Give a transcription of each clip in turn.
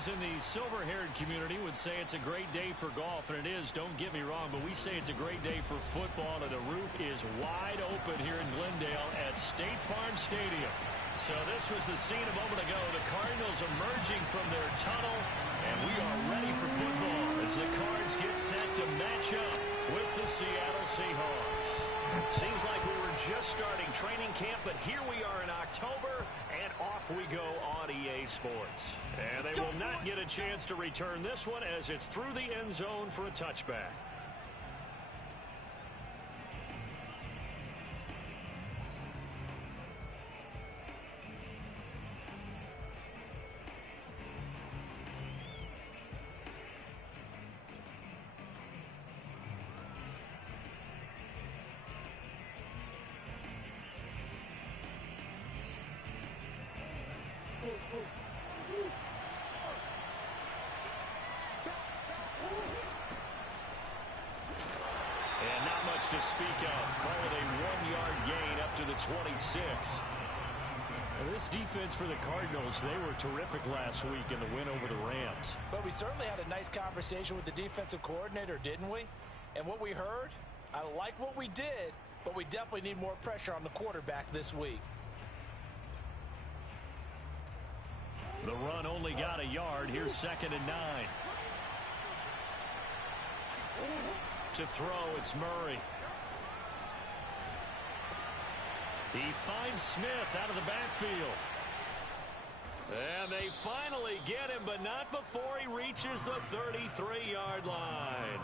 Those in the silver-haired community would say it's a great day for golf, and it is, don't get me wrong, but we say it's a great day for football, and the roof is wide open here in Glendale at State Farm Stadium. So this was the scene a moment ago. The Cardinals emerging from their tunnel, and we are ready for football as the Cards get set to match up with the Seattle Seahawks. Seems like we were just starting training camp, but here we are in October, and off we go on EA Sports. And they will not get a chance to return this one as it's through the end zone for a touchback. And not much to speak of. Call it a 1-yard gain up to the 26. Well, this defense for the Cardinals, they were terrific last week in the win over the Rams. But we certainly had a nice conversation with the defensive coordinator, didn't we? And what we heard, I like what we did, but we definitely need more pressure on the quarterback this week. The run only got a yard. Here's 2nd and 9. To throw, it's Murray. He finds Smith out of the backfield. And they finally get him, but not before he reaches the 33-yard line.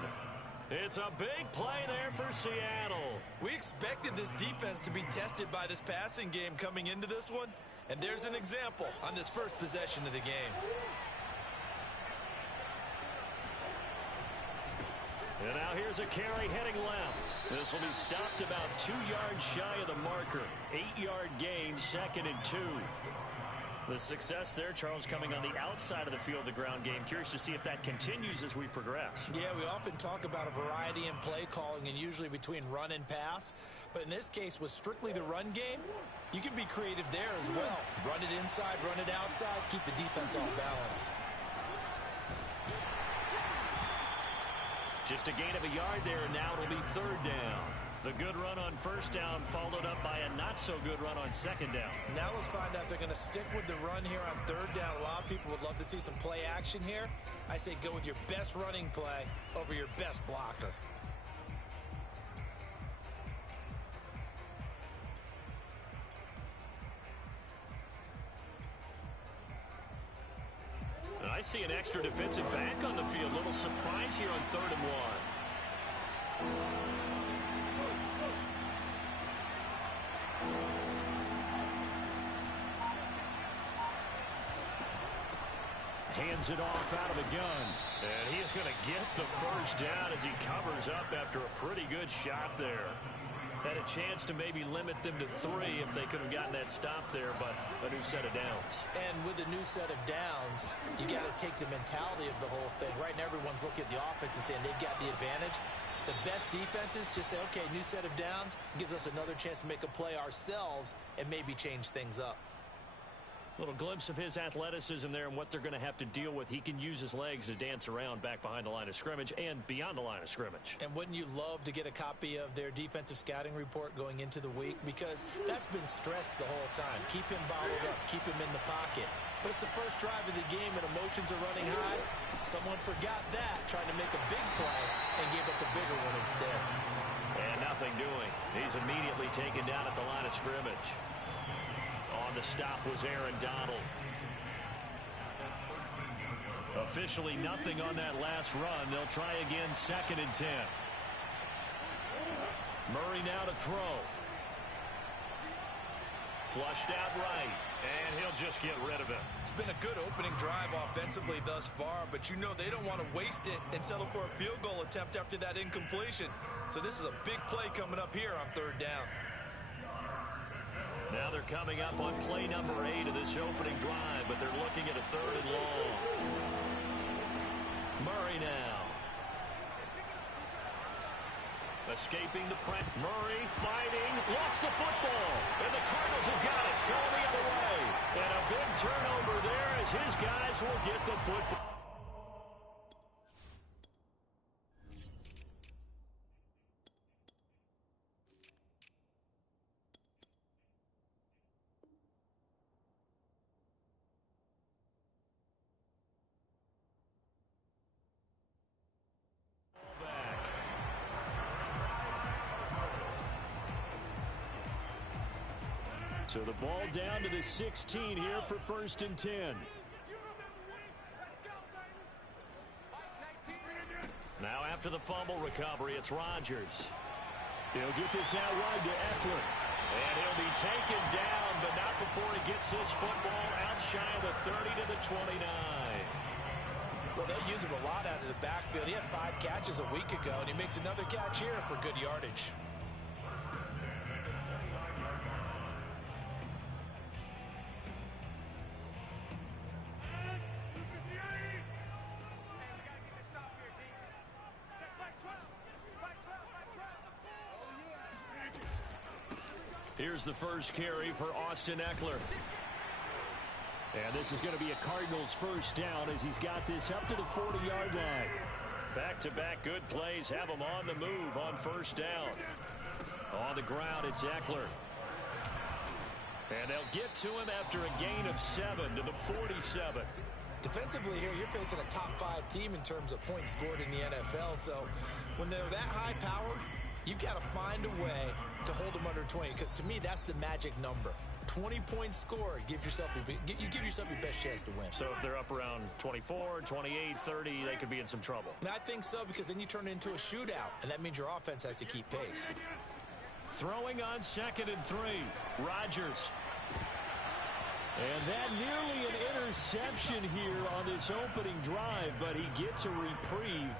It's a big play there for Seattle. We expected this defense to be tested by this passing game coming into this one. And there's an example on this first possession of the game. And now here's a carry heading left. This will be stopped about 2 yards shy of the marker. 8-yard gain, 2nd and 2. The success there, Charles, coming on the outside of the field, the ground game. Curious to see if that continues as we progress. Yeah, we often talk about a variety in play calling and usually between run and pass. But in this case, with strictly the run game, you can be creative there as well. Run it inside, run it outside, keep the defense off balance. Just a gain of a yard there, and now it'll be 3rd down. The good run on 1st down followed up by a not-so-good run on 2nd down. Now let's find out if they're going to stick with the run here on 3rd down. A lot of people would love to see some play action here. I say go with your best running play over your best blocker. I see an extra defensive back on the field. Little surprise here on 3rd and 1. Hands it off out of the gun. And he's going to get the 1st down as he covers up after a pretty good shot there. Had a chance to maybe limit them to 3 if they could have gotten that stop there, but a new set of downs. And with a new set of downs, you got to take the mentality of the whole thing. Right now, everyone's looking at the offense and saying they've got the advantage. The best defenses just say, okay, new set of downs gives us another chance to make a play ourselves and maybe change things up. Little glimpse of his athleticism there and what they're going to have to deal with. He can use his legs to dance around back behind the line of scrimmage and beyond the line of scrimmage. And wouldn't you love to get a copy of their defensive scouting report going into the week? Because that's been stressed the whole time. Keep him bottled up. Keep him in the pocket. But it's the first drive of the game and emotions are running high. Someone forgot that, trying to make a big play and gave up a bigger one instead. And nothing doing. He's immediately taken down at the line of scrimmage. On the stop was Aaron Donald. Officially nothing on that last run. They'll try again, 2nd and 10. Murray now to throw. Flushed out right, and he'll just get rid of it. It's been a good opening drive offensively thus far, but you know they don't want to waste it and settle for a field goal attempt after that incompletion. So this is a big play coming up here on 3rd down. Now they're coming up on play number 8 of this opening drive, but they're looking at a 3rd and long. Murray now. Escaping the press. Murray fighting. Lost the football. And the Cardinals have got it. Going the other way. And a big turnover there as as his guys will get the football. So the ball down to the 16 here for 1st and 10. Now after the fumble recovery, it's Rodgers. He'll get this out wide to Eckler. And he'll be taken down, but not before he gets this football out shy of the 30 to the 29. Well, they'll use him a lot out of the backfield. He had 5 catches a week ago, and he makes another catch here for good yardage. Here's the first carry for Austin Eckler. And this is going to be a Cardinals first down as he's got this up to the 40-yard line. Back-to-back good plays have him on the move on first down. On the ground, it's Eckler. And they'll get to him after a gain of 7 to the 47. Defensively here, you're facing a top-5 team in terms of points scored in the NFL. So when they're that high-powered, you've got to find a way to hold them under 20, because to me, that's the magic number. 20 points scored, you give yourself your best chance to win. So if they're up around 24, 28, 30, they could be in some trouble. I think so, because then you turn it into a shootout, and that means your offense has to keep pace. Throwing on 2nd and 3, Rodgers. And that nearly an interception here on this opening drive, but he gets a reprieve.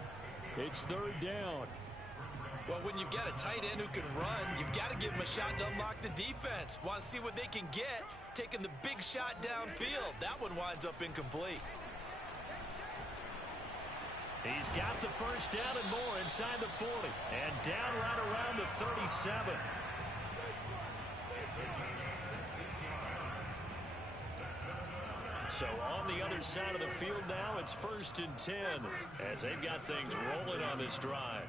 It's 3rd down. Well, when you've got a tight end who can run, you've got to give him a shot to unlock the defense. Want to see what they can get, taking the big shot downfield. That one winds up incomplete. He's got the first down and more inside the 40. And down right around the 37. So on the other side of the field now, it's 1st and 10 as they've got things rolling on this drive.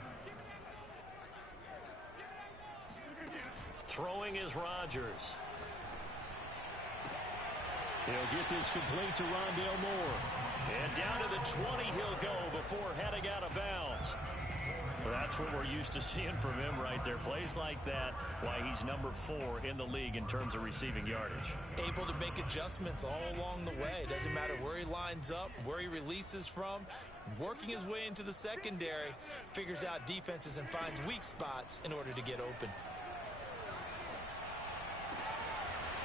Throwing is Rodgers. He'll get this complete to Rondale Moore. And down to the 20 he'll go before heading out of bounds. Well, that's what we're used to seeing from him right there. Plays like that, why he's number 4 in the league in terms of receiving yardage. Able to make adjustments all along the way. Doesn't matter where he lines up, where he releases from. Working his way into the secondary, figures out defenses and finds weak spots in order to get open.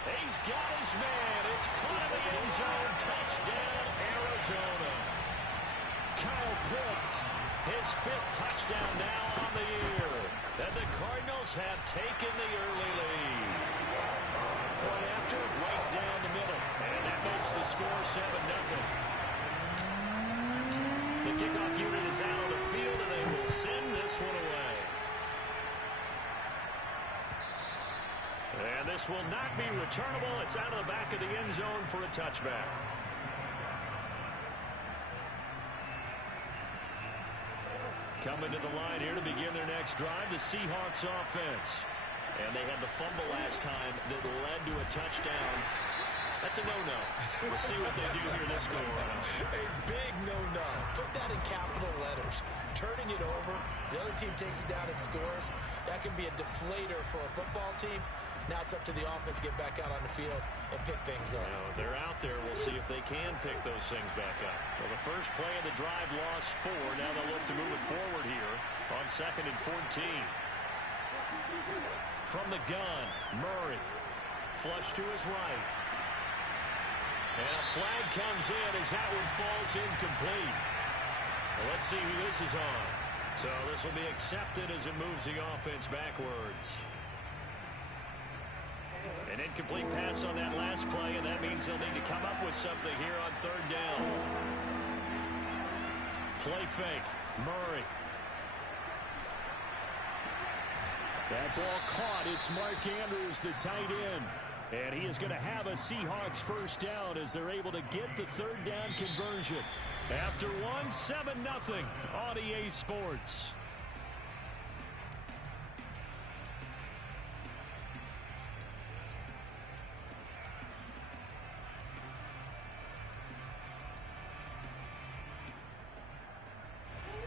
He's got his man. It's caught in the end zone. Touchdown, Arizona. Kyle Pitts, his 5th touchdown now on the year. And the Cardinals have taken the early lead. Point after, right down the middle. And that makes the score 7-0. The kickoff unit is out on the field, and they will send this one away. And this will not be returnable. It's out of the back of the end zone for a touchback. Coming to the line here to begin their next drive, the Seahawks offense. And they had the fumble last time that led to a touchdown. That's a no-no. We'll see what they do here this go-around. A big no-no. Put that in capital letters. Turning it over, the other team takes it down and scores. That can be a deflator for a football team. Now it's up to the offense to get back out on the field and pick things up. They're out there. We'll see if they can pick those things back up. Well, the first play of the drive lost 4. Now they'll look to move it forward here on 2nd and 14. From the gun, Murray. Flush to his right. And a flag comes in as that one falls incomplete. Well, let's see who this is on. So this will be accepted as it moves the offense backwards. An incomplete pass on that last play, and that means they'll need to come up with something here on 3rd down. Play fake. Murray. That ball caught. It's Mark Andrews, the tight end. And he is going to have a Seahawks first down as they're able to get the third down conversion. After one, 7-0 on EA Sports.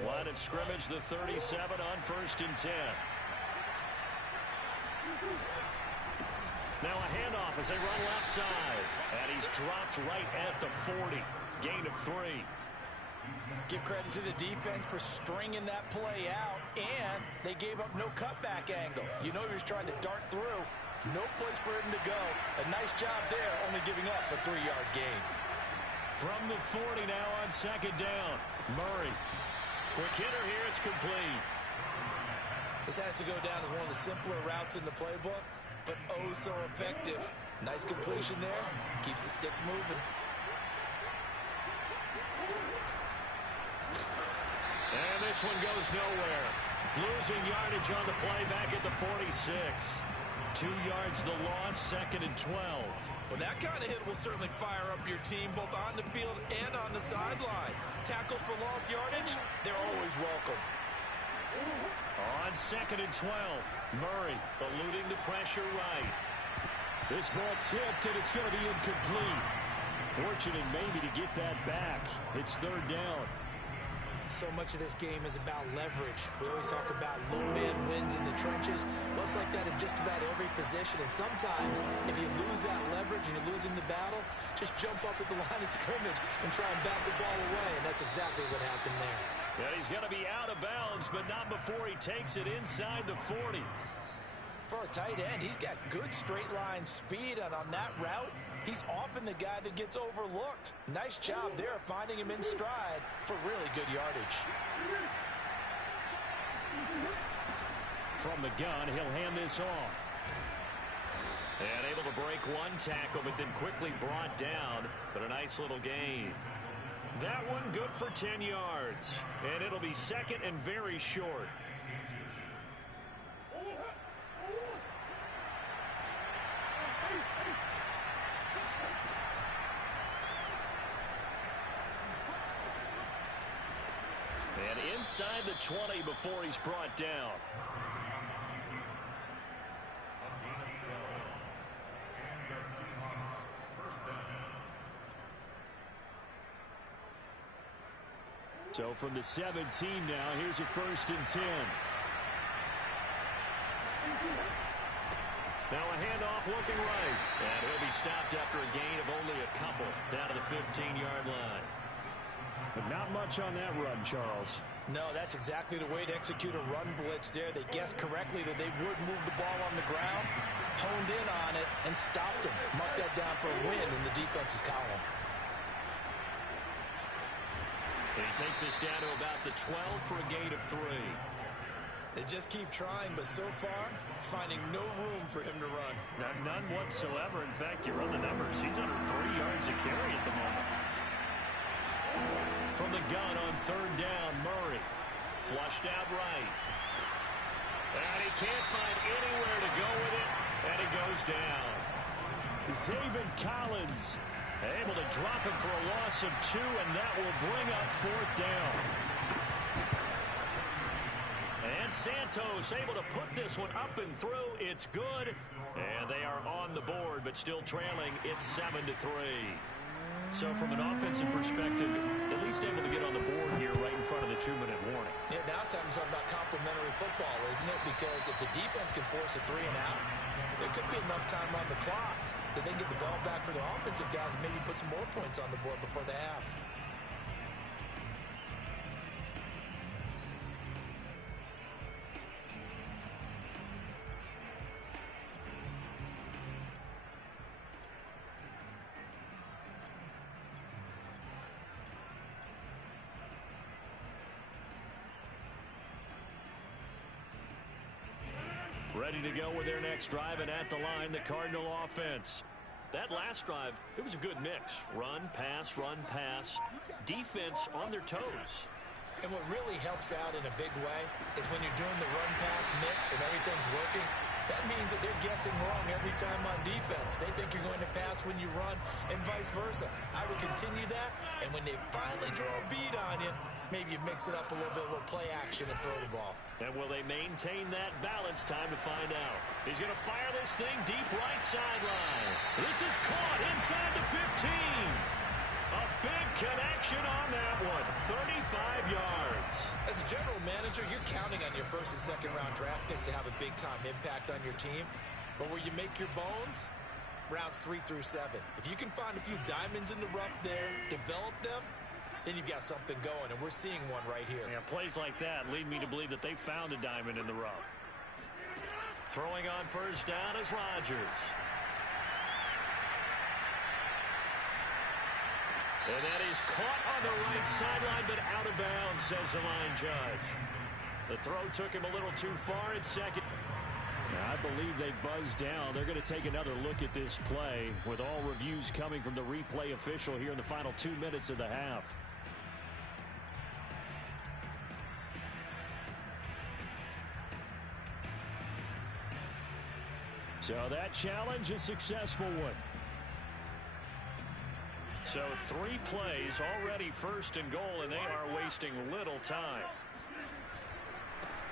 Line of scrimmage, the 37 on 1st and 10. Now a handoff as they run left side. And he's dropped right at the 40. Gain of 3. Give credit to the defense for stringing that play out, and they gave up no cutback angle. You know he was trying to dart through. No place for him to go. A nice job there, only giving up a 3-yard gain. From the 40 now on 2nd down. Murray. Quick hitter here, it's complete. This has to go down as one of the simpler routes in the playbook, but oh so effective. Nice completion there. Keeps the sticks moving. And this one goes nowhere. Losing yardage on the play back at the 46. 2 yards the loss, 2nd and 12. Well, that kind of hit will certainly fire up your team both on the field and on the sideline. Tackles for lost yardage, they're always welcome. On 2nd and 12, Murray eluding the pressure right. This ball tipped, and it's going to be incomplete. Fortunate maybe to get that back. It's 3rd down. So much of this game is about leverage. We always talk about low man wins in the trenches. Well, it's like that in just about every position. And sometimes, if you lose that leverage and you're losing the battle, just jump up at the line of scrimmage and try and bat the ball away. And that's exactly what happened there. Yeah, he's going to be out of bounds, but not before he takes it inside the 40. For a tight end, he's got good straight line speed, and on that route, he's often the guy that gets overlooked. Nice job there finding him in stride for really good yardage. From the gun, he'll hand this off. And able to break one tackle, but then quickly brought down, but a nice little gain. That one good for 10 yards, and it'll be 2nd and very short. And inside the 20 before he's brought down. So from the 17 now, here's a 1st and 10. Now a handoff looking right. And he'll be stopped after a gain of only a couple down to the 15-yard line. But not much on that run, Charles. No, that's exactly the way to execute a run blitz there. They guessed correctly that they would move the ball on the ground, honed in on it, and stopped him. Marked that down for a win in the defense's column. And he takes us down to about the 12 for a gain of 3. They just keep trying, but so far, finding no room for him to run. None whatsoever. In fact, you run the numbers. He's under 3 yards a carry at the moment. From the gun on 3rd down, Murray. Flushed out right. And he can't find anywhere to go with it, and he goes down. Zaven Collins able to drop him for a loss of 2, and that will bring up 4th down. And Santos able to put this one up and through. It's good, and they are on the board, but still trailing. It's 7-3. So from an offensive perspective, at least able to get on the board here right in front of the 2-minute warning. Yeah, now it's time to talk about complementary football, isn't it? Because if the defense can force a 3 and out, there could be enough time on the clock that they can get the ball back for the offensive guys and maybe put some more points on the board before the half. Ready to go with their next drive, and at the line, the Cardinal offense. That last drive, it was a good mix. Run, pass, defense on their toes. And what really helps out in a big way is when you're doing the run-pass mix and everything's working, That means that they're guessing wrong every time on defense. They think you're going to pass when you run and vice versa. I would continue that, and when they finally draw a bead on you, maybe you mix it up a little bit, a little play action and throw the ball. And will they maintain that balance? Time to find out. He's going to fire this thing deep right sideline. This is caught inside the 15. A big connection on that one. 35 yards. As a general manager, you're counting on your first and second round draft picks to have a big-time impact on your team. But where you make your bones, rounds 3 through 7. If you can find a few diamonds in the rough there, develop them, then you've got something going, and we're seeing one right here. Yeah, plays like that lead me to believe that they found a diamond in the rough. Throwing on first down is Rodgers. And that is caught on the right sideline, but out of bounds, says the line judge. The throw took him a little too far at second. Now, I believe they buzzed down. They're going to take another look at this play with all reviews coming from the replay official here in the final 2 minutes of the half. So that challenge, a successful one. So 3 plays already first and goal, and they are wasting little time.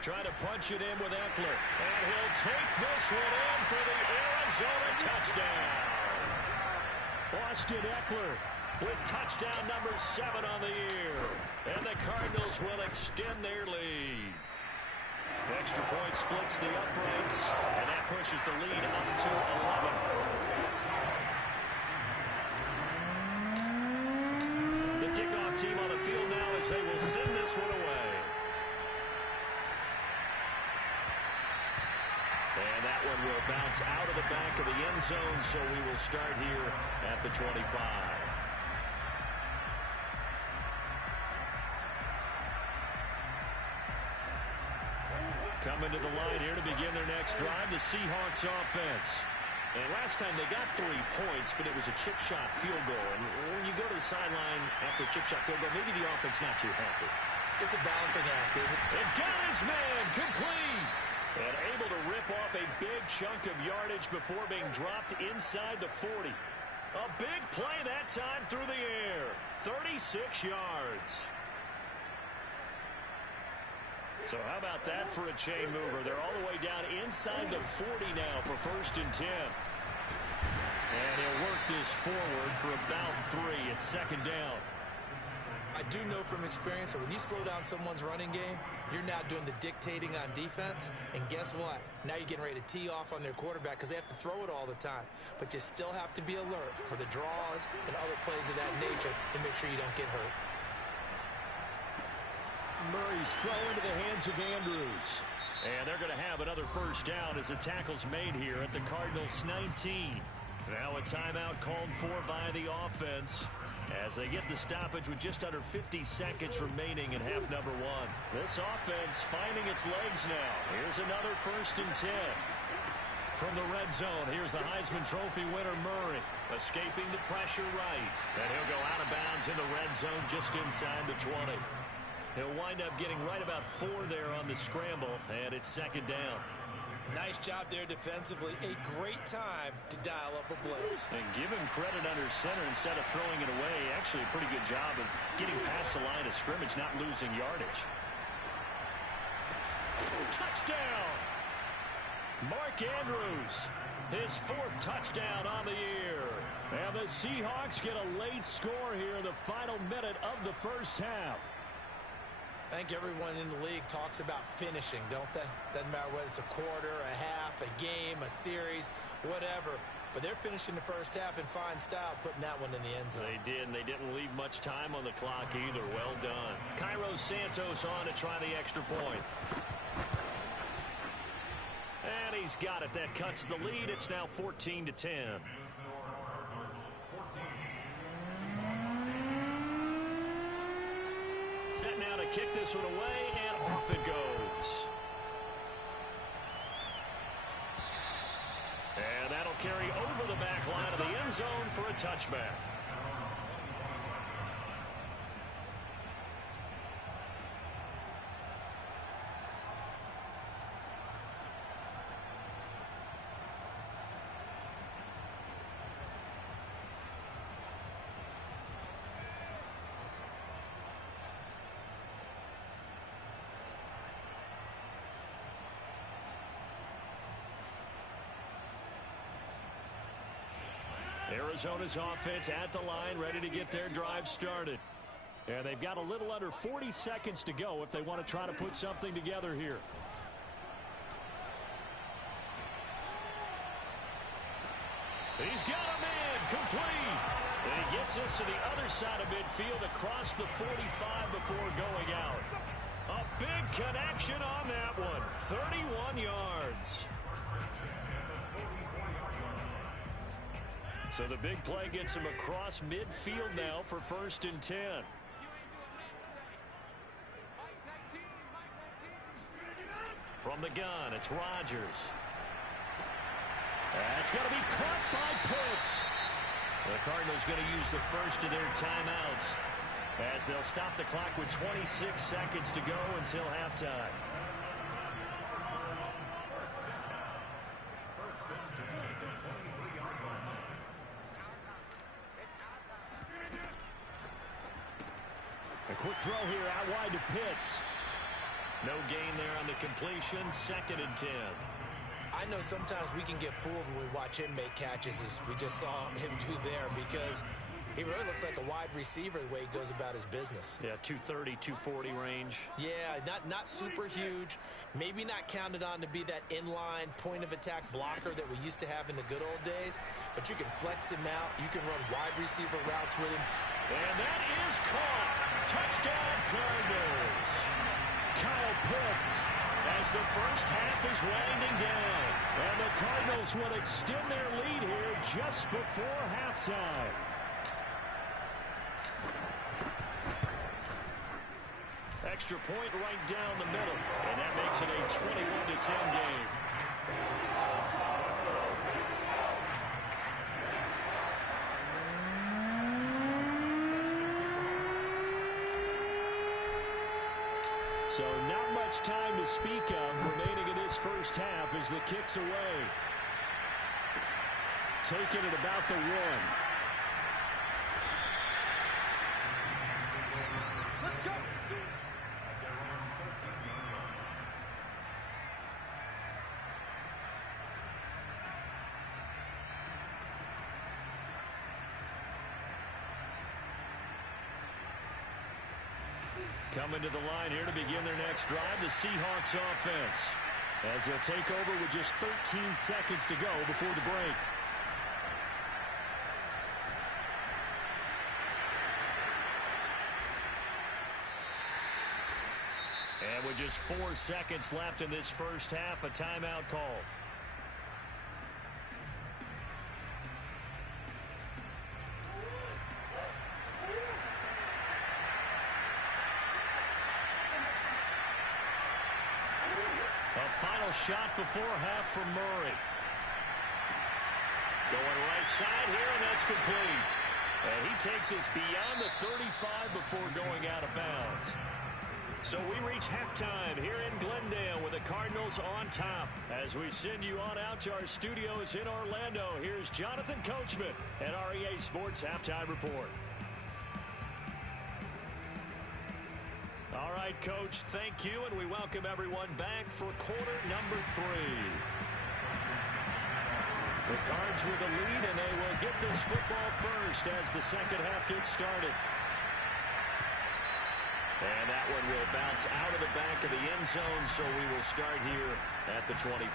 Trying to punch it in with Eckler. And he'll take this one in for the Arizona touchdown. Austin Eckler with touchdown number 7 on the year. And the Cardinals will extend their lead. Extra point splits the uprights, and that pushes the lead up to 11. The kickoff team on the field now as they will send this one away. And that one will bounce out of the back of the end zone, so we will start here at the 25. Coming to the line here to begin their next drive, the Seahawks offense. And last time they got 3 points, but it was a chip shot field goal. And when you go to the sideline after a chip shot field goal, maybe the offense not too happy. It's a balancing act, isn't it? And got his man complete. And able to rip off a big chunk of yardage before being dropped inside the 40. A big play that time through the air. 36 yards. So how about that for a chain mover? They're all the way down inside the 40 now for first and 10. And he'll work this forward for about 3 at second down. I do know from experience that when you slow down someone's running game, you're now doing the dictating on defense. And guess what? Now you're getting ready to tee off on their quarterback because they have to throw it all the time. But you still have to be alert for the draws and other plays of that nature to make sure you don't get hurt. Murray's throw into the hands of Andrews. And they're going to have another first down as the tackle's made here at the Cardinals' 19. Now a timeout called for by the offense as they get the stoppage with just under 50 seconds remaining in half number 1. This offense finding its legs now. Here's another first and 10. From the red zone, here's the Heisman Trophy winner Murray, escaping the pressure right. And he'll go out of bounds in the red zone just inside the 20. He'll wind up getting right about 4 there on the scramble, and it's second down. Nice job there defensively. A great time to dial up a blitz. And give him credit under center instead of throwing it away. Actually a pretty good job of getting past the line of scrimmage, not losing yardage. Touchdown! Mark Andrews, his 4th touchdown on the year. And the Seahawks get a late score here in the final minute of the first half. I think everyone in the league talks about finishing, don't they? Doesn't matter whether it's a quarter, a half, a game, a series, whatever. But they're finishing the first half in fine style, putting that one in the end zone. They did, and they didn't leave much time on the clock either. Well done. Cairo Santos on to try the extra point. And he's got it. That cuts the lead. It's now 14-10. Set now to kick this one away, and off it goes. And that'll carry over the back line of the end zone for a touchback. Arizona's offense at the line, ready to get their drive started. And they've got a little under 40 seconds to go if they want to try to put something together here. He's got a man complete. And he gets us to the other side of midfield across the 45 before going out. A big connection on that one. 31 yards. So the big play gets him across midfield now for 1st and 10. From the gun, it's Rodgers. That's going to be caught by Pitts. The Cardinals going to use the first of their timeouts as they'll stop the clock with 26 seconds to go until halftime. A quick throw here out wide to Pitts. No gain there on the completion. 2nd and 10. I know sometimes we can get fooled when we watch him make catches, as we just saw him do there, because he really looks like a wide receiver the way he goes about his business. Yeah, 230, 240 range. Yeah, not super huge. Maybe not counted on to be that inline point-of-attack blocker that we used to have in the good old days, but you can flex him out. You can run wide receiver routes with him. And that is caught. Touchdown, Cardinals. Kyle Pitts as the first half is winding down. And the Cardinals will extend their lead here just before halftime. Extra point right down the middle. And that makes it a 21-10 game. So not much time to speak of remaining in this first half as the kick's away. Taking it about the 1. Let's go. Coming to the line here to begin their next drive, the Seahawks offense. As they'll take over with just 13 seconds to go before the break. And with just 4 seconds left in this first half, a timeout call. Shot before half from Murray. Going right side here, and that's complete. And he takes us beyond the 35 before going out of bounds. So we reach halftime here in Glendale with the Cardinals on top. As we send you on out to our studios in Orlando, here's Jonathan Coachman at REA Sports Halftime Report. All right, Coach, thank you, and we welcome everyone back for quarter number 3. The Cards with the lead, and they will get this football first as the second half gets started. And that one will bounce out of the back of the end zone, so we will start here at the 25.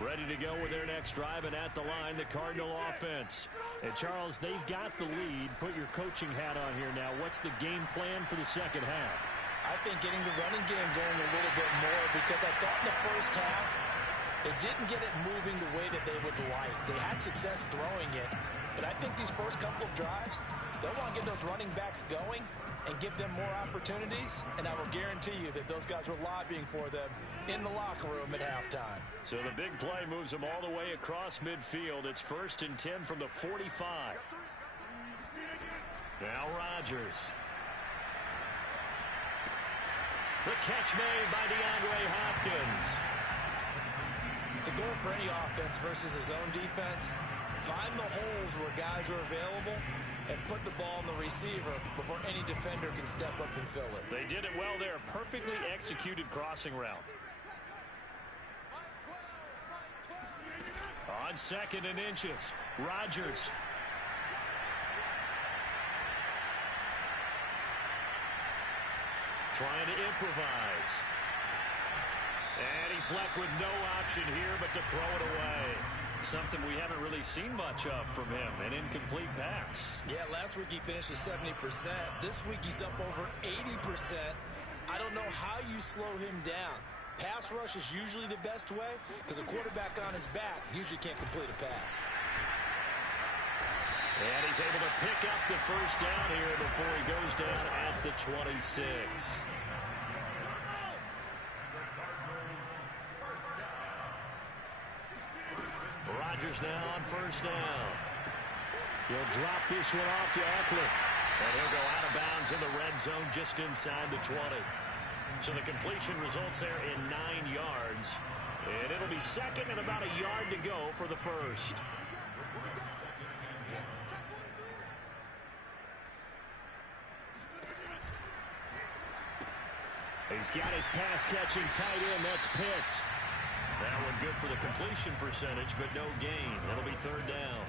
Ready to go with their next drive, and at the line, the Cardinal offense. And Charles, they've got the lead. Put your coaching hat on here now. What's the game plan for the second half? I think getting the running game going a little bit more, because I thought in the first half they didn't get it moving the way that they would like. They had success throwing it, but I think these first couple of drives, they'll want to get those running backs going and give them more opportunities, and I will guarantee you that those guys were lobbying for them in the locker room at halftime. So the big play moves them all the way across midfield. It's 1st and 10 from the 45. Now Rodgers. The catch made by DeAndre Hopkins. The goal for any offense versus his own defense, find the holes where guys are available and put the ball in the receiver before any defender can step up and fill it. They did it well there. Perfectly executed crossing route. On 2nd and inches, Rodgers. Trying to improvise. And he's left with no option here but to throw it away. Something we haven't really seen much of from him, an incomplete pass. Yeah, last week he finished at 70%. This week he's up over 80%. I don't know how you slow him down. Pass rush is usually the best way because a quarterback on his back usually can't complete a pass. And he's able to pick up the first down here before he goes down at the 26. Rodgers now on first down. He'll drop this one off to Eckler. And he'll go out of bounds in the red zone just inside the 20. So the completion results there in 9 yards. And it'll be 2nd and about a yard to go for the first. He's got his pass-catching tight end. That's Pitts. That one good for the completion percentage, but no gain. It'll be 3rd down.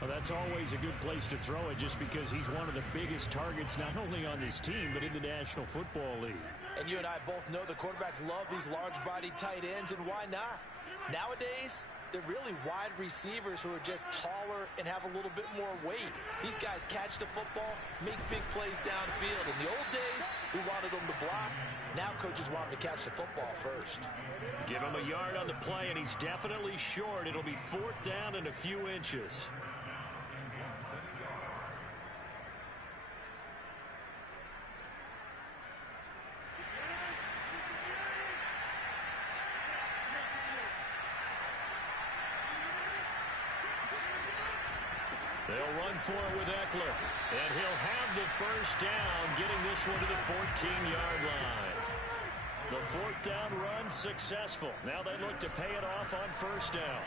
Well, that's always a good place to throw it just because he's one of the biggest targets not only on this team but in the National Football League. And you and I both know the quarterbacks love these large-bodied tight ends, and why not? Nowadays, they're really wide receivers who are just taller and have a little bit more weight. These guys catch the football, make big plays downfield. In the old days, we wanted them to block. Now coaches want them to catch the football first. Give him a yard on the play, and he's definitely short. It'll be 4th down and a few inches. They'll run for it with Eckler. And he'll have the first down, getting this one to the 14-yard line. The 4th down run successful. Now they look to pay it off on first down.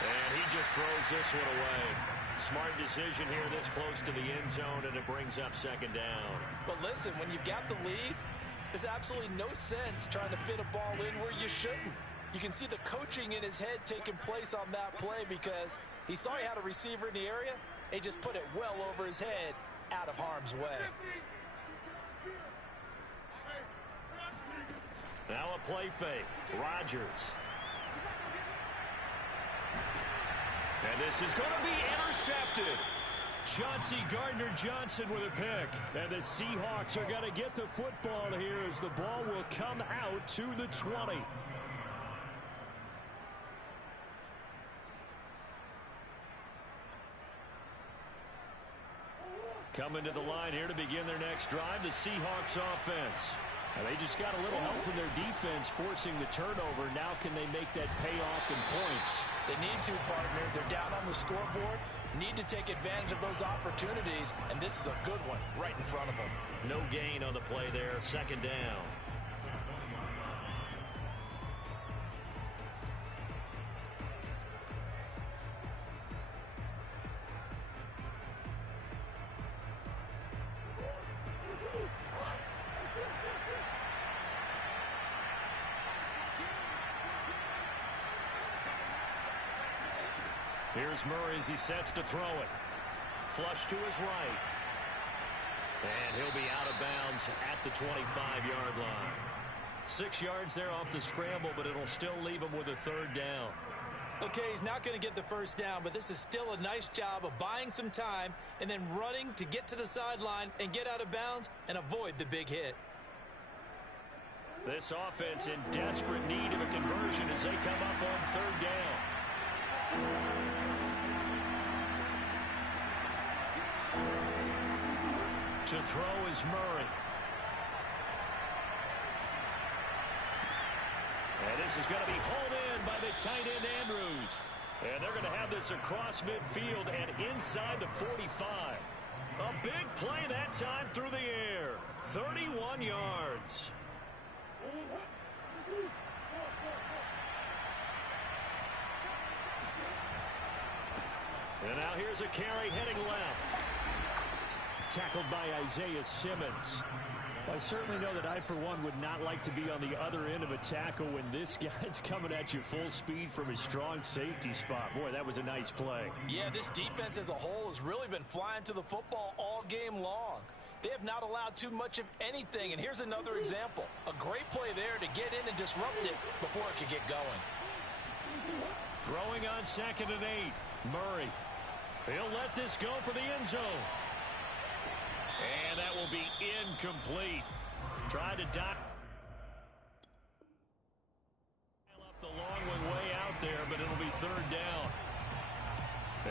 And he just throws this one away. Smart decision here this close to the end zone, and it brings up 2nd down. But listen, when you've got the lead, there's absolutely no sense trying to fit a ball in where you shouldn't. You can see the coaching in his head taking place on that play because he saw he had a receiver in the area and he just put it well over his head out of harm's way. Now a play fake. Rodgers. And this is going to be intercepted. Chauncey Gardner-Johnson with a pick. And the Seahawks are going to get the football here as the ball will come out to the 20. Coming to the line here to begin their next drive, the Seahawks offense. And they just got a little help from their defense forcing the turnover. Now can they make that pay off in points? They need to, partner. They're down on the scoreboard. Need to take advantage of those opportunities, and this is a good one right in front of them. No gain on the play there. 2nd down. Here's Murray as he sets to throw it. Flush to his right. And he'll be out of bounds at the 25-yard line. 6 yards there off the scramble, but it'll still leave him with a 3rd down. Okay, he's not going to get the first down, but this is still a nice job of buying some time and then running to get to the sideline and get out of bounds and avoid the big hit. This offense in desperate need of a conversion as they come up on 3rd down. To throw is Murray. And this is going to be hauled in by the tight end Andrews. And they're going to have this across midfield and inside the 45. A big play that time through the air. 31 yards. And now here's a carry heading left. Tackled by Isaiah Simmons. I certainly know that I, for one, would not like to be on the other end of a tackle when this guy's coming at you full speed from his strong safety spot. Boy, that was a nice play. Yeah, this defense as a whole has really been flying to the football all game long. They have not allowed too much of anything, and here's another example. A great play there to get in and disrupt it before it could get going. Throwing on 2nd and 8. Murray. He'll let this go for the end zone. And that will be incomplete. Tried to dial up the long one way out there, but it'll be 3rd down.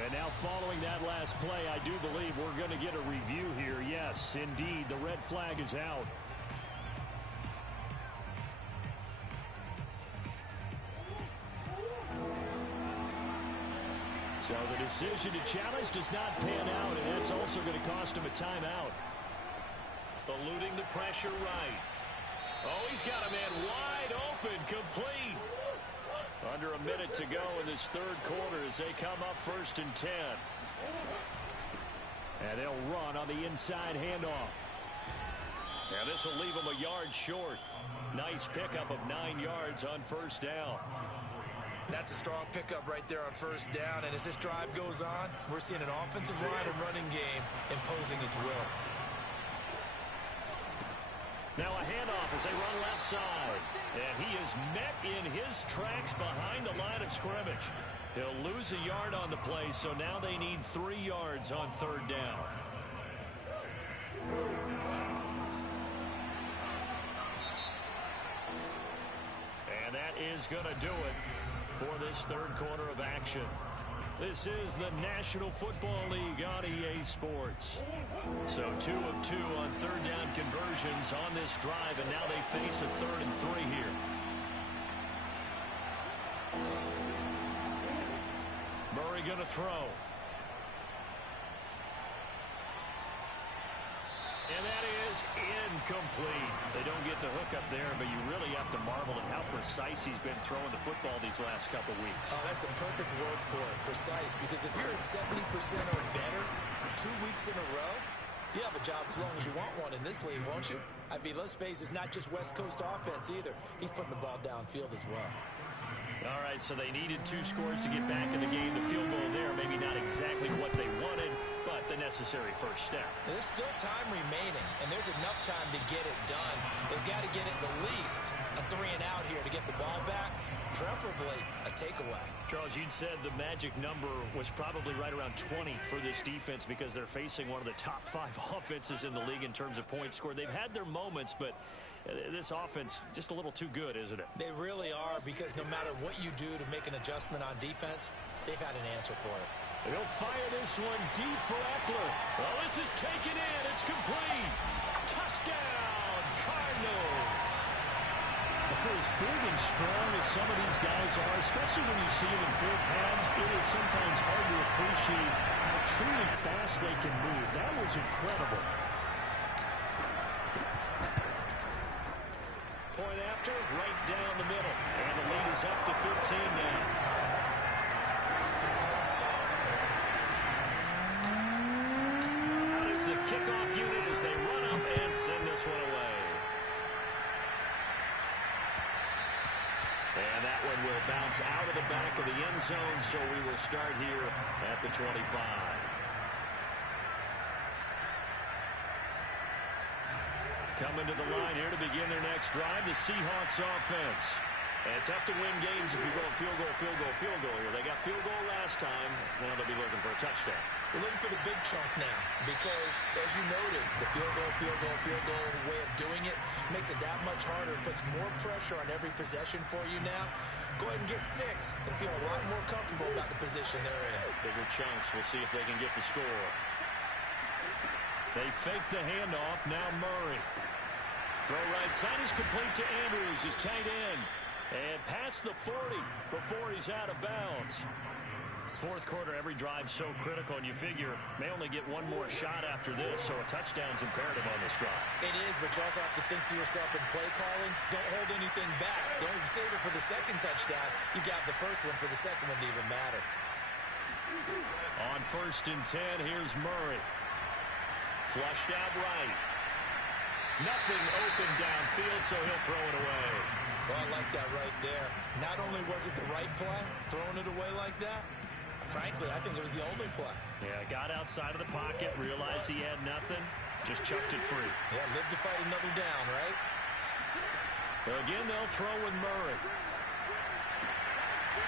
And now following that last play, I do believe we're going to get a review here. Yes, indeed, the red flag is out. So the decision to challenge does not pan out, and that's also going to cost him a timeout. Eluding the pressure right. Oh, he's got a man wide open, complete. Under a minute to go in this 3rd quarter as they come up 1st and 10. And they'll run on the inside handoff. And this will leave them a yard short. Nice pickup of 9 yards on 1st down. That's a strong pickup right there on 1st down. And as this drive goes on, we're seeing an offensive line and running game imposing its will. Now a handoff as they run left side. And he is met in his tracks behind the line of scrimmage. He'll lose a yard on the play, so now they need 3 yards on 3rd down. And that is going to do it for this 3rd quarter of action. This is the National Football League on EA Sports. So 2 of 2 on 3rd down conversions on this drive, and now they face a 3rd and 3 here. Murray going to throw. And that is incomplete. They don't get the hook up there, but you really have to marvel at how precise he's been throwing the football these last couple weeks. Oh, that's a perfect word for it, precise, because if you're at 70% or better 2 weeks in a row, you have a job as long as you want one in this league, won't you? I mean, let's face it, it's not just West Coast offense either. He's putting the ball downfield as well. All right, so they needed 2 scores to get back in the game. The field goal there, maybe not exactly what they wanted, but the necessary first step. There's still time remaining, and there's enough time to get it done. They've got to get it the least a 3 and out here to get the ball back, preferably a takeaway. Charles, you'd said the magic number was probably right around 20 for this defense because they're facing one of the top 5 offenses in the league in terms of points scored. They've had their moments, but this offense just a little too good, isn't it? They really are, because no matter what you do to make an adjustment on defense, they've had an answer for it. He'll fire this one deep for Eckler. Well, this is taken in. It's complete. Touchdown, Cardinals. For as big and strong as some of these guys are, especially when you see them in full pads, it is sometimes hard to appreciate how truly fast they can move. That was incredible. Point after, right down the middle. And the lead is up to 15 now. Out is the kickoff unit as they run up and send this one away. And that one will bounce out of the back of the end zone, so we will start here at the 25. Coming to the line here to begin their next drive, the Seahawks offense. And tough to win games if you're going field goal, field goal, field goal here. They got field goal last time. Now they'll be looking for a touchdown. We're looking for the big chunk now because, as you noted, the field goal way of doing it makes it that much harder. It puts more pressure on every possession for you now. Go ahead and get 6 and feel a lot more comfortable about the position they're in. Bigger chunks. We'll see if they can get the score. They fake the handoff. Now Murray. Throw right side is complete to Andrews, his tight end. And past the 40 before he's out of bounds. 4th quarter, every drive so critical, and you figure may only get one more shot after this, so a touchdown's imperative on this drive. It is, but you also have to think to yourself in play calling, don't hold anything back. Don't save it for the second touchdown. You got the first one for the second one to even matter. On 1st and 10, here's Murray. Flushed out right. Nothing open downfield, so he'll throw it away. Well, I like that right there. Not only was it the right play, throwing it away like that, frankly, I think it was the only play. Yeah, got outside of the pocket, realized he had nothing, just chucked it free. Yeah, live to fight another down, right? Again, they'll throw with Murray.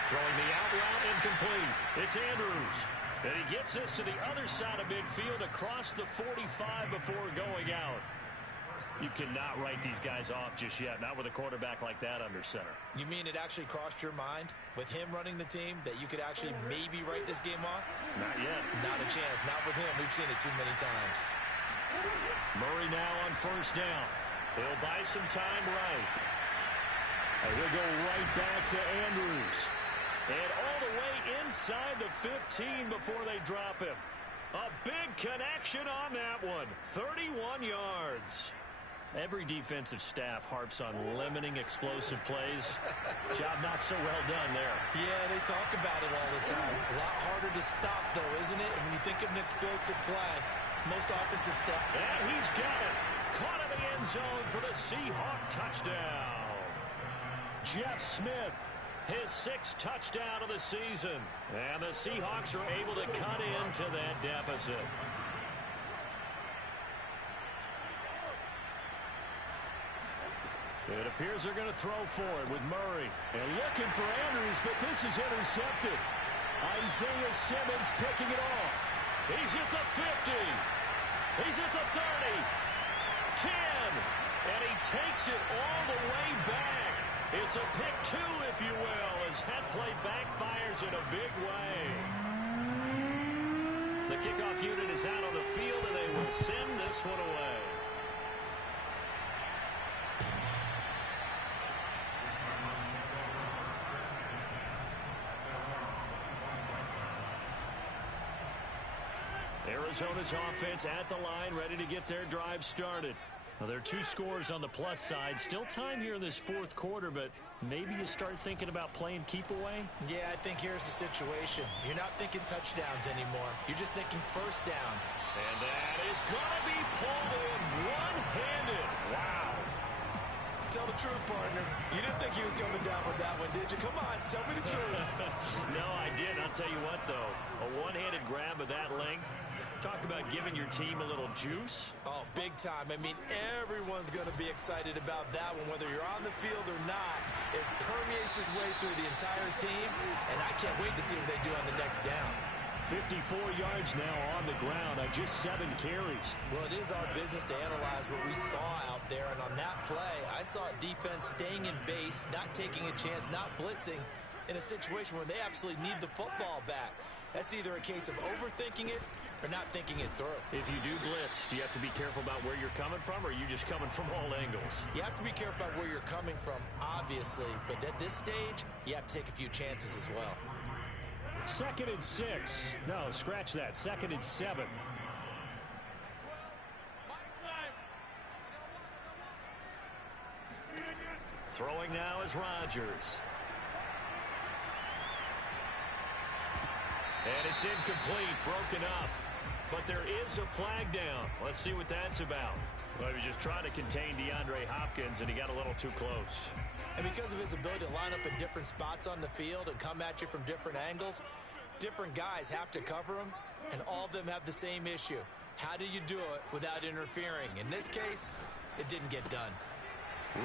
Throwing the out route incomplete. It's Andrews. And he gets this to the other side of midfield across the 45 before going out. You cannot write these guys off just yet, not with a quarterback like that under center. You mean it actually crossed your mind with him running the team that you could actually maybe write this game off? Not yet. Not a chance. Not with him. We've seen it too many times. Murray now on 1st down. He'll buy some time right. And he'll go right back to Andrews. And all the way inside the 15 before they drop him. A big connection on that one. 31 yards. Every defensive staff harps on limiting explosive plays. Job not so well done there. Yeah, they talk about it all the time. A lot harder to stop, though, isn't it? And when you think of an explosive play, most offensive staff. And he's got it. Caught in the end zone for the Seahawk touchdown. Jeff Smith, his 6th touchdown of the season. And the Seahawks are able to cut into that deficit. It appears they're going to throw for it with Murray. And looking for Andrews, but this is intercepted. Isaiah Simmons picking it off. He's at the 50. He's at the 30. 10. And he takes it all the way back. It's a pick 2, if you will, as head play backfires in a big way. The kickoff unit is out on the field, and they will send this one away. Arizona's offense at the line, ready to get their drive started. Now, there are 2 scores on the plus side. Still time here in this 4th quarter, but maybe you start thinking about playing keep away? Yeah, I think here's the situation. You're not thinking touchdowns anymore. You're just thinking first downs. And that is going to be pulled in one-handed. Wow. Tell the truth, partner. You didn't think he was coming down with that one, did you? Come on, tell me the truth. No, I didn't. I'll tell you what, though. A one-handed grab of that length. Talk about giving your team a little juice. Oh, big time. I mean, everyone's going to be excited about that one, whether you're on the field or not. It permeates his way through the entire team, and I can't wait to see what they do on the next down. 54 yards now on the ground on just 7 carries. Well, it is our business to analyze what we saw out there, and on that play, I saw a defense staying in base, not taking a chance, not blitzing in a situation where they absolutely need the football back. That's either a case of overthinking it or not thinking it through. If you do blitz, do you have to be careful about where you're coming from, or are you just coming from all angles? You have to be careful about where you're coming from, obviously, but at this stage, you have to take a few chances as well. 2nd and 6. No, scratch that. 2nd and 7. Throwing now is Rodgers. And it's incomplete, broken up. But there is a flag down. Let's see what that's about. Well, he was just trying to contain DeAndre Hopkins, and he got a little too close. And because of his ability to line up in different spots on the field and come at you from different angles, different guys have to cover him, and all of them have the same issue. How do you do it without interfering? In this case, it didn't get done.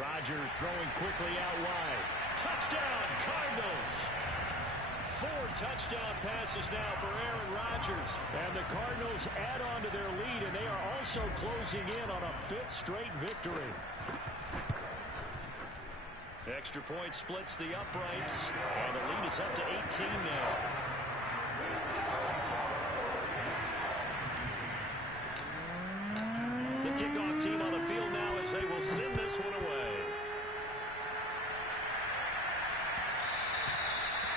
Rodgers throwing quickly out wide. Touchdown, Cardinals! 4 touchdown passes now for Aaron Rodgers. And the Cardinals add on to their lead, and they are also closing in on a 5th straight victory. Extra point splits the uprights, and the lead is up to 18 now. The kickoff team on the field now as they will send this one away.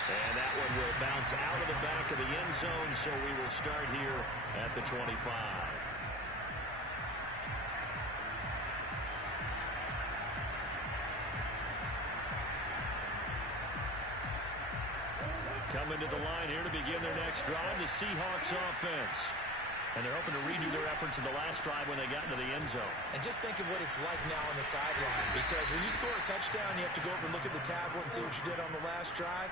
And that one will bounce out of the back of the end zone, so we will start here at the 25. Coming to the line here to begin their next drive, the Seahawks offense. And they're hoping to redo their efforts in the last drive when they got into the end zone. And just think of what it's like now on the sideline. Because when you score a touchdown, you have to go over and look at the tablet and see what you did on the last drive.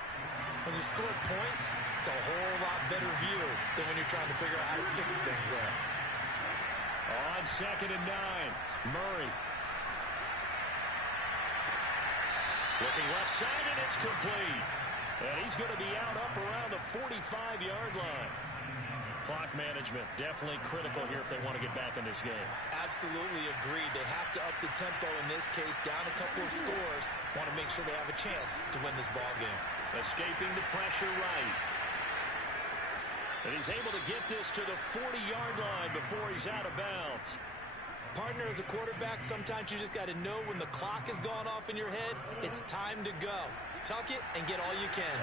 When you score points, it's a whole lot better view than when you're trying to figure out how to fix things there. On 2nd and 9, Murray. Looking left side, and it's complete. And he's going to be out up around the 45-yard line. Clock management definitely critical here if they want to get back in this game. Absolutely agreed. They have to up the tempo in this case, down a couple of scores. Want to make sure they have a chance to win this ball game. Escaping the pressure right. And he's able to get this to the 40-yard line before he's out of bounds. Partner, as a quarterback, sometimes you just got to know when the clock has gone off in your head, it's time to go. Tuck it and get all you can.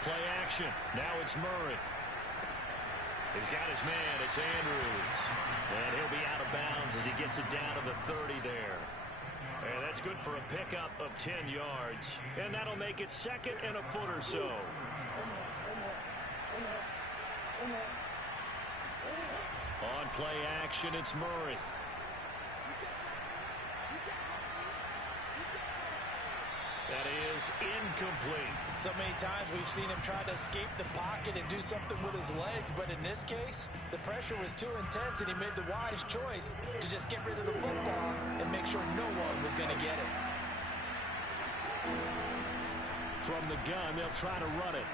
Play action. Now it's Murray. He's got his man. It's Andrews. And he'll be out of bounds as he gets it down to the 30 there. And that's good for a pickup of 10 yards. And that'll make it 2nd and a foot or so. On play action, it's Murray. That is incomplete. So many times we've seen him try to escape the pocket and do something with his legs, but in this case, the pressure was too intense and he made the wise choice to just get rid of the football and make sure no one was going to get it. From the gun, they'll try to run it.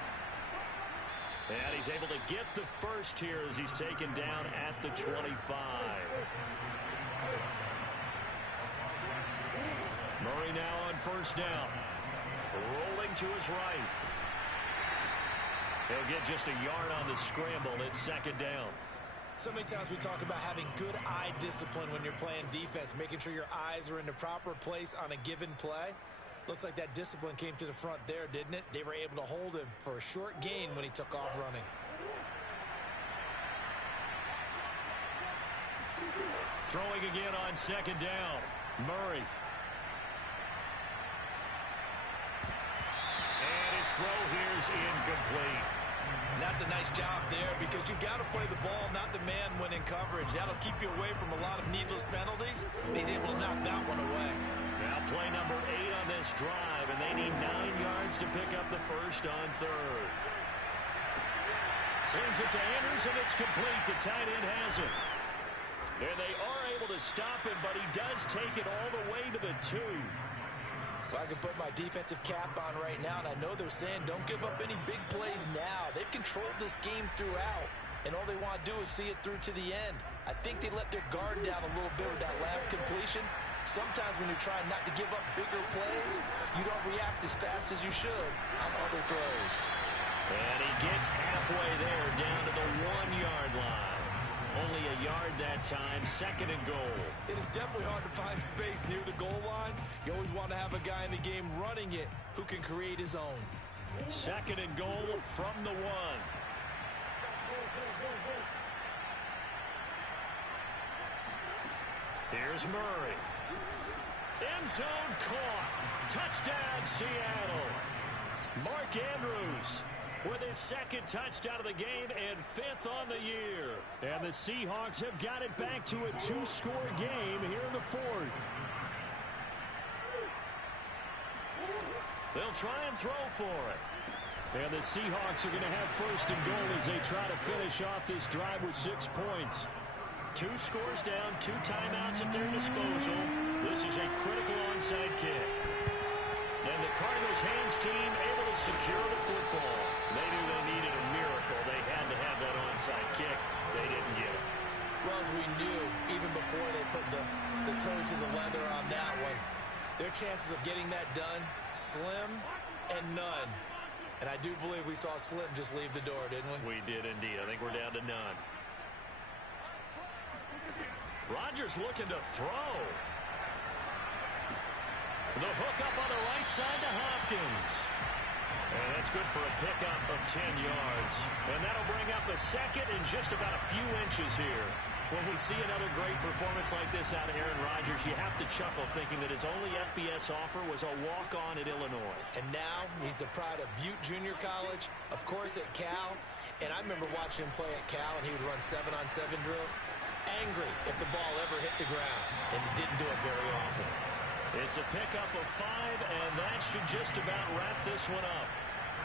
And he's able to get the first here as he's taken down at the 25. Murray now on 1st down. Rolling to his right. He'll get just a yard on the scramble. It's 2nd down. So many times we talk about having good eye discipline when you're playing defense, making sure your eyes are in the proper place on a given play. Looks like that discipline came to the front there, didn't it? They were able to hold him for a short gain when he took off running. Throwing again on 2nd down. Murray. His throw here is incomplete. And that's a nice job there because you've got to play the ball, not the man when in coverage. That'll keep you away from a lot of needless penalties. And he's able to knock that one away. Now play number 8 on this drive, and they need 9 yards to pick up the first on 3rd. Swings it to Andrews, and it's complete. The tight end has it. And they are able to stop him, but he does take it all the way to the 2. Well, I can put my defensive cap on right now, and I know they're saying don't give up any big plays now. They've controlled this game throughout, and all they want to do is see it through to the end. I think they let their guard down a little bit with that last completion. Sometimes when you're trying not to give up bigger plays, you don't react as fast as you should on other throws. And he gets halfway there, down to the 1-yard line. Only a yard that time, 2nd and goal. It is definitely hard to find space near the goal line. You always want to have a guy in the game running it who can create his own. 2nd and goal from the 1. Here's Murray. End zone caught. Touchdown, Seattle. Mark Andrews with his 2nd touchdown of the game and 5th on the year. And the Seahawks have got it back to a 2-score game here in the 4th. They'll try and throw for it. And the Seahawks are going to have 1st and goal as they try to finish off this drive with 6 points. 2 scores down, 2 timeouts at their disposal. This is a critical onside kick. And the Cardinals' hands team able to secure the football. They knew they needed a miracle. They had to have that onside kick. They didn't get it. Well, as we knew, even before they put the toe to the leather on that one, their chances of getting that done, slim and none. And I do believe we saw Slim just leave the door, didn't we? We did indeed. I think we're down to none. Rodgers looking to throw. The hook up on the right side to Hopkins. And that's good for a pickup of 10 yards. And that'll bring up a 2nd and just about a few inches here. When we see another great performance like this out of Aaron Rodgers, you have to chuckle thinking that his only FBS offer was a walk-on at Illinois. And now he's the pride of Butte Junior College, of course at Cal. And I remember watching him play at Cal, and he would run 7-on-7 drills. Angry if the ball ever hit the ground, and he didn't do it very often. It's a pickup of 5, and that should just about wrap this one up.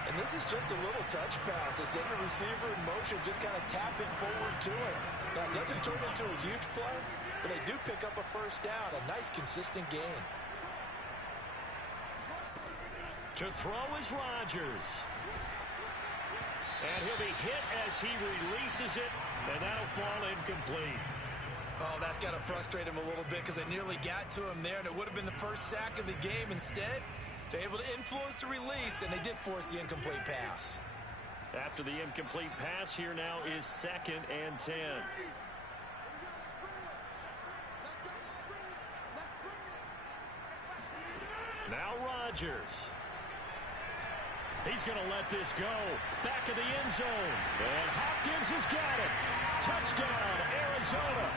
And this is just a little touch pass. They send the receiver in motion, just kind of tap it forward to him. Now, it doesn't turn into a huge play, but they do pick up a first down. A nice, consistent gain. To throw is Rodgers. And he'll be hit as he releases it, and that'll fall incomplete. Oh, that's got to frustrate him a little bit because they nearly got to him there, and it would have been the first sack of the game. Instead, they're able to influence the release, and they did force the incomplete pass. After the incomplete pass, here now is 2nd and 10. Now Rodgers. He's going to let this go. Back of the end zone. And Hopkins has got it. Touchdown, Arizona.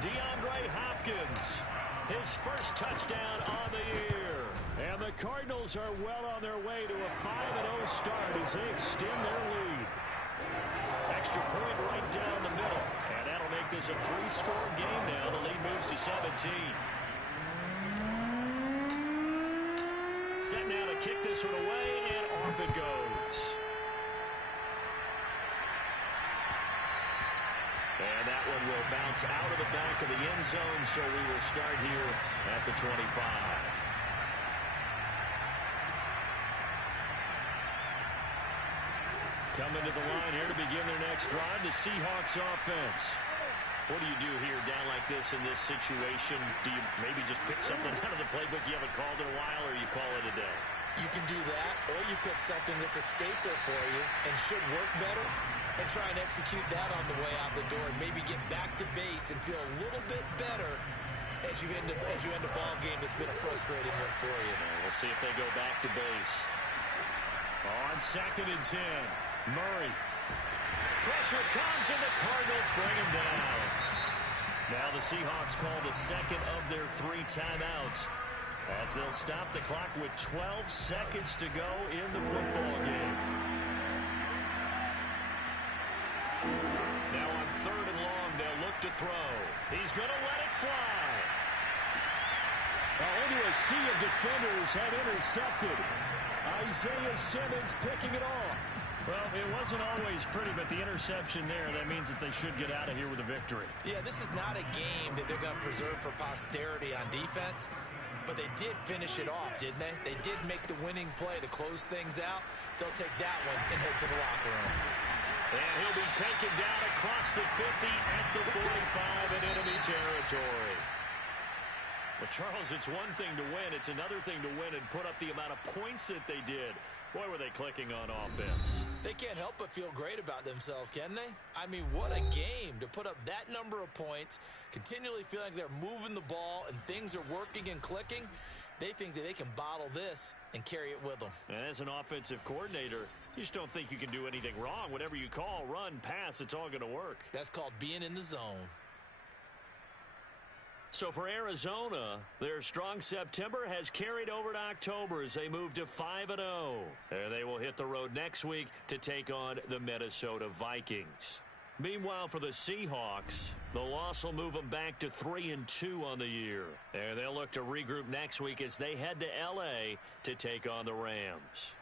DeAndre Hopkins. His first touchdown on the year. And the Cardinals are well on their way to a 5-0 start as they extend their lead. Extra point right down the middle. And that'll make this a 3-score game now. The lead moves to 17. Set now to kick this one away, and off it goes. And that one will bounce out of the back of the end zone, so we will start here at the 25. Coming to the line here to begin their next drive, the Seahawks offense. What do you do here down like this in this situation? Do you maybe just pick something out of the playbook you haven't called in a while, or you call it a day? You can do that, or you pick something that's a staple for you and should work better and try and execute that on the way out the door and maybe get back to base and feel a little bit better as you end a ball game that's been a frustrating one for you. We'll see if they go back to base. On 2nd and 10. Murray. Pressure comes, and the Cardinals bring him down. Now the Seahawks call the second of their 3 timeouts as they'll stop the clock with 12 seconds to go in the football game. Now on 3rd and long, they'll look to throw. He's going to let it fly. Into a sea of defenders had intercepted. Isaiah Simmons picking it off. Well, it wasn't always pretty, but the interception there, that means that they should get out of here with a victory. Yeah, this is not a game that they're going to preserve for posterity on defense, but they did finish it off, didn't they? They did make the winning play to close things out. They'll take that one and head to the locker room. And he'll be taken down across the 50 at the 45 in enemy territory. But, Charles, it's one thing to win. It's another thing to win and put up the amount of points that they did. Boy, were they clicking on offense. They can't help but feel great about themselves, can they? I mean, what a game to put up that number of points, continually feel like they're moving the ball and things are working and clicking. They think that they can bottle this and carry it with them. And as an offensive coordinator, you just don't think you can do anything wrong. Whatever you call, run, pass, it's all going to work. That's called being in the zone. So for Arizona, their strong September has carried over to October as they move to 5-0. And they will hit the road next week to take on the Minnesota Vikings. Meanwhile, for the Seahawks, the loss will move them back to 3-2 on the year. And they'll look to regroup next week as they head to L.A. to take on the Rams.